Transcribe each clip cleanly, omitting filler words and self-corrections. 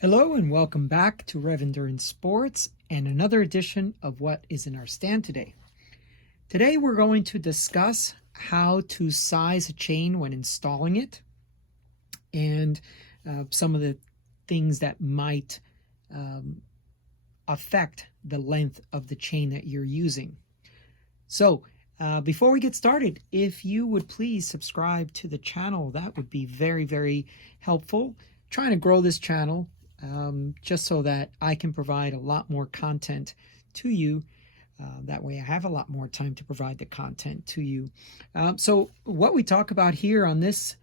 Hello and welcome back to Rev Endurance Sports and another edition of What is in Our Stand today. Today we're going to discuss how to size a chain when installing it and some of the things that might affect the length of the chain that you're using. So before we get started, if you would please subscribe to the channel, that would be very, very helpful. Trying to grow this channel just so that I can provide a lot more content to you. That way I have a lot more time to provide the content to you. So what we talk about here on this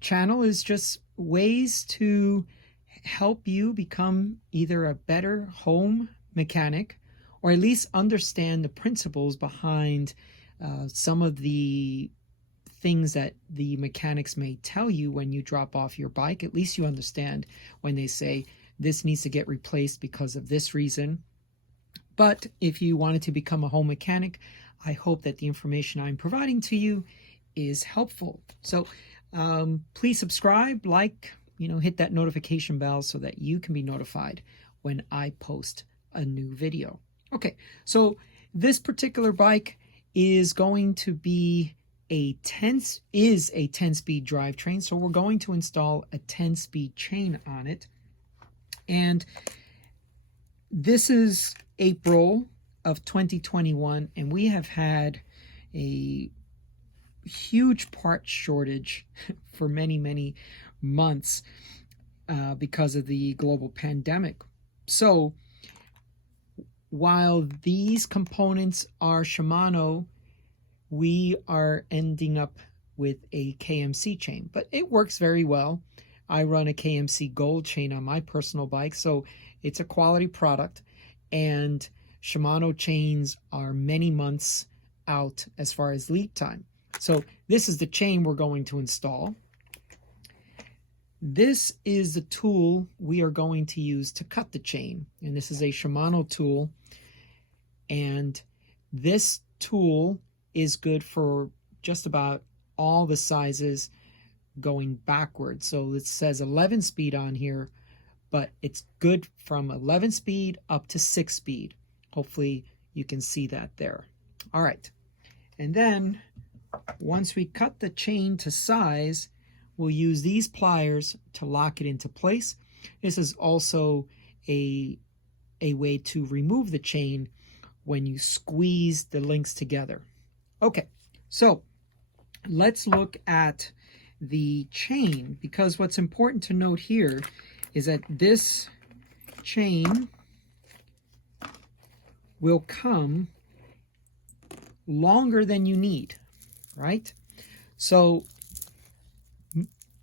channel is just ways to help you become either a better home mechanic or at least understand the principles behind some of the things that the mechanics may tell you when you drop off your bike. At least you understand when they say this needs to get replaced because of this reason. But if you wanted to become a home mechanic, I hope that the information I'm providing to you is helpful. So please subscribe, hit that notification bell so that you can be notified when I post a new video. Okay, so this particular bike is going to be a 10-speed drivetrain, so we're going to install a 10-speed chain on it. And this is April of 2021, and we have had a huge part shortage for many months because of the global pandemic. So while these components are Shimano, we are ending up with a KMC chain, but it works very well. I run a KMC Gold chain on my personal bike, so it's a quality product, and Shimano chains are many months out as far as lead time. So this is the chain we're going to install. This is the tool we are going to use to cut the chain, and this is a Shimano tool, and this tool is good for just about all the sizes going backwards. So it says 11 speed on here, but it's good from 11 speed up to 6 speed. Hopefully you can see that there. All right. And then once we cut the chain to size, we'll use these pliers to lock it into place. This is also a way to remove the chain when you squeeze the links together. Okay, so let's look at the chain, because what's important to note here is that this chain will come longer than you need, right? So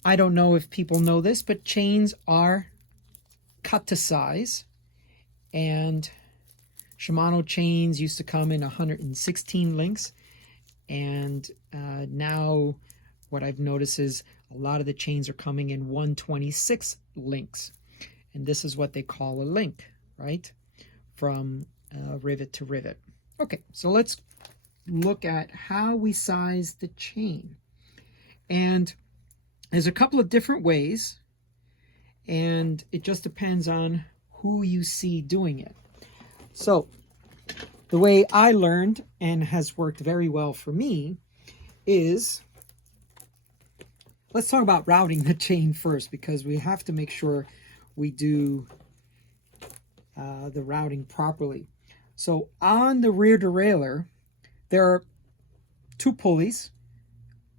I don't know if people know this, but chains are cut to size, and Shimano chains used to come in 116 links. And now what I've noticed is a lot of the chains are coming in 126 links. And this is what they call a link, right? From rivet to rivet. Okay, so let's look at how we size the chain. And there's a couple of different ways, and it just depends on who you see doing it. So the way I learned, and has worked very well for me, is, let's talk about routing the chain first, because we have to make sure we do the routing properly. So on the rear derailleur, there are two pulleys.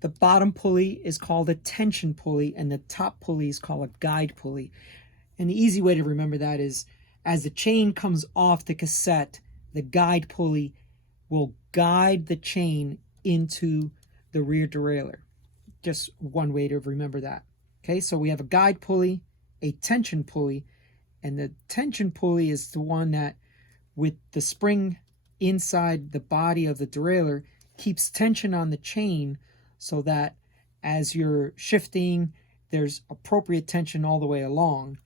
The bottom pulley is called a tension pulley, and the top pulley is called a guide pulley. And the easy way to remember that is, as the chain comes off the cassette, the guide pulley will guide the chain into the rear derailleur. Just one way to remember that. Okay, so we have a guide pulley, a tension pulley, and the tension pulley is the one that, with the spring inside the body of the derailleur, keeps tension on the chain so that as you're shifting, there's appropriate tension all the way along,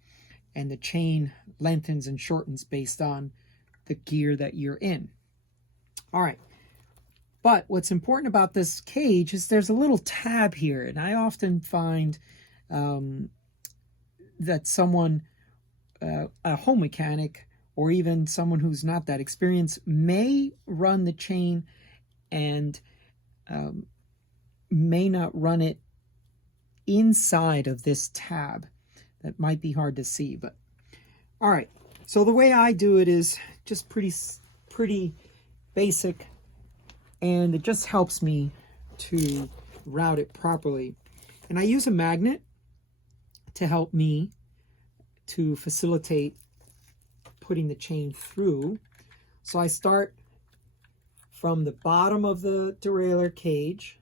and the chain lengthens and shortens based on the gear that you're in. All right. But what's important about this cage is there's a little tab here, and I often find that someone, a home mechanic, or even someone who's not that experienced, may run the chain and may not run it inside of this tab. That might be hard to see, but all right. So the way I do it is just pretty basic, and it just helps me to route it properly. And I use a magnet to help me to facilitate putting the chain through. So I start from the bottom of the derailleur cage,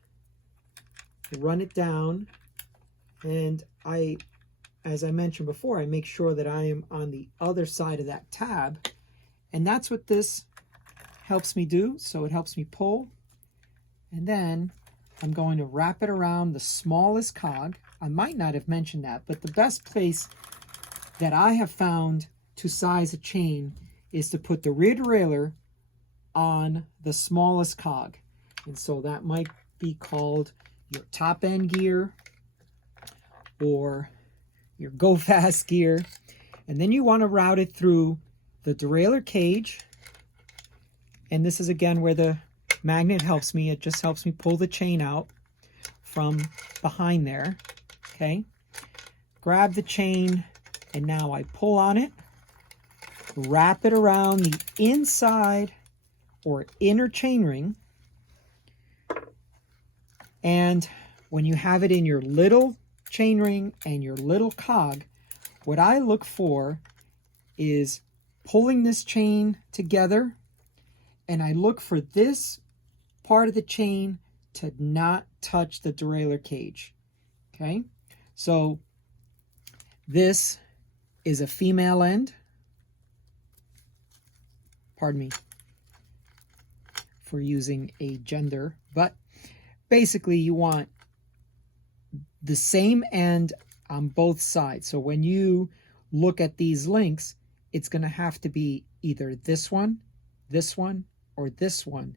run it down, and as I mentioned before, I make sure that I am on the other side of that tab, and that's what this helps me do. So it helps me pull, and then I'm going to wrap it around the smallest cog. I might not have mentioned that, but the best place that I have found to size a chain is to put the rear derailleur on the smallest cog. And so that might be called your top end gear or your go fast gear. And then you want to route it through the derailleur cage. And this is again where the magnet helps me. It just helps me pull the chain out from behind there. Okay. Grab the chain, and now I pull on it, wrap it around the inside or inner chain ring. And when you have it in your little chain ring and your little cog, what I look for is pulling this chain together, and I look for this part of the chain to not touch the derailleur cage. Okay, so this is a female end. Pardon me for using a gender, but basically you want the same end on both sides. So when you look at these links, it's going to have to be either this one, or this one.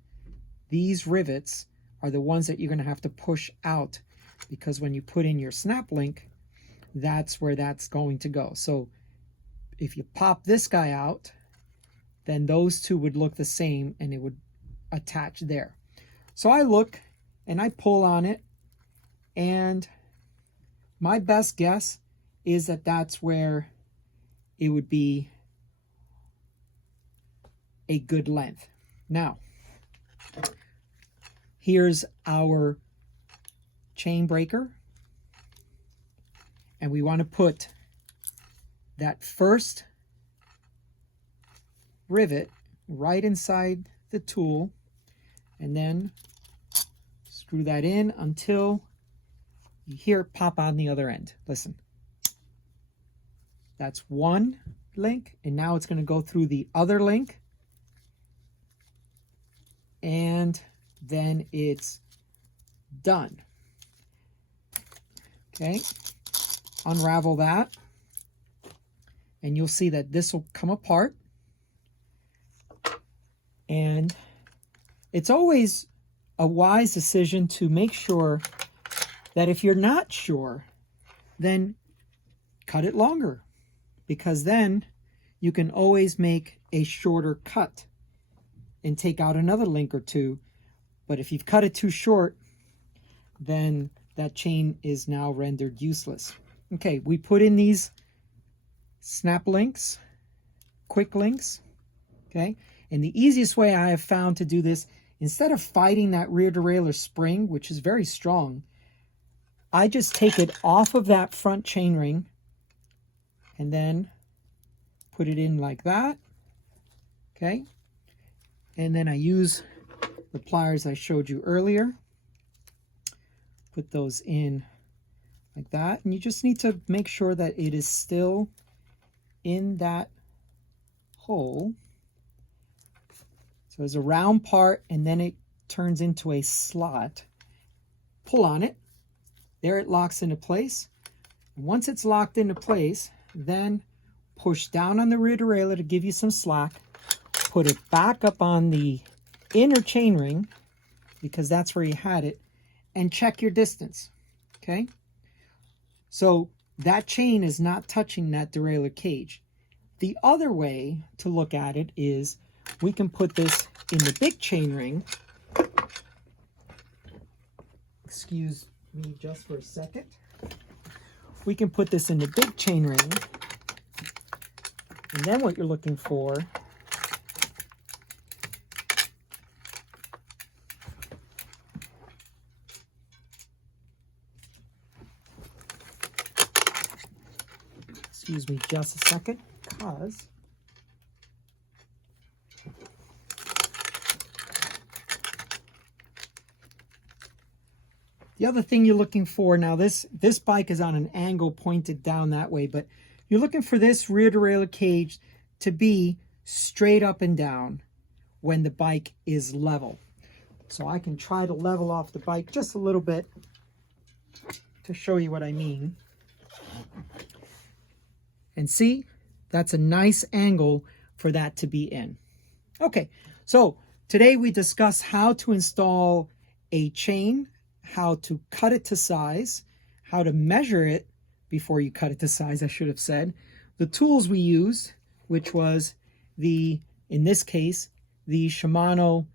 These rivets are the ones that you're going to have to push out, because when you put in your snap link, that's where that's going to go. So if you pop this guy out, then those two would look the same and it would attach there. So I look and I pull on it, and my best guess is that that's where it would be a good length. Now, here's our chain breaker, and we want to put that first rivet right inside the tool, and then screw that in until you hear it pop on the other end. Listen. That's one link, and now it's going to go through the other link, and then it's done. Okay, unravel that, and you'll see that this will come apart. And it's always a wise decision to make sure that if you're not sure, then cut it longer, because then you can always make a shorter cut and take out another link or two. But if you've cut it too short, then that chain is now rendered useless. Okay, we put in these snap links, quick links, okay? And the easiest way I have found to do this, instead of fighting that rear derailleur spring, which is very strong, I just take it off of that front chain ring and then put it in like that, okay? And then I use the pliers I showed you earlier, put those in like that, and you just need to make sure that it is still in that hole. So there's a round part, and then it turns into a slot. Pull on it. There it locks into place. And once it's locked into place, then push down on the rear derailleur to give you some slack. Put it back up on the inner chain ring, because that's where you had it, and check your distance. Okay? So that chain is not touching that derailleur cage. The other way to look at it is we can put this in the big chain ring. Excuse me just for a second. We can put this in the big chain ring. And then what you're looking for excuse me just a second, because the other thing you're looking for, now this bike is on an angle pointed down that way, but you're looking for this rear derailleur cage to be straight up and down when the bike is level. So I can try to level off the bike just a little bit to show you what I mean. And see, that's a nice angle for that to be in. Okay, so today we discussed how to install a chain, how to cut it to size, how to measure it before you cut it to size, I should have said, the tools we used, which was in this case, the Shimano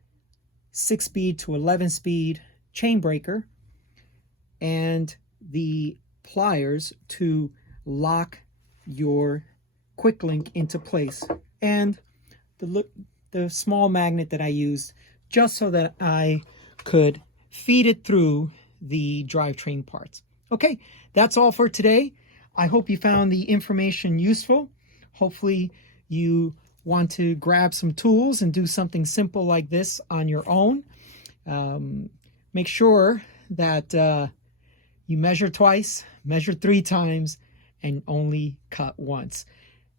6-speed to 11-speed chain breaker, and the pliers to lock your quick link into place, and the small magnet that I used just so that I could feed it through the drivetrain parts. Okay, that's all for today. I hope you found the information useful. Hopefully you want to grab some tools and do something simple like this on your own. Make sure that you measure twice, measure 3 times, and only cut once.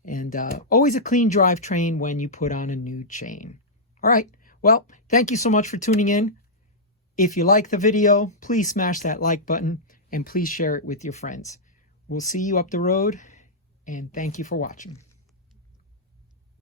And always a clean drivetrain when you put on a new chain. All right, well, thank you so much for tuning in. If you like the video, please smash that like button and please share it with your friends. We'll see you up the road, and thank you for watching.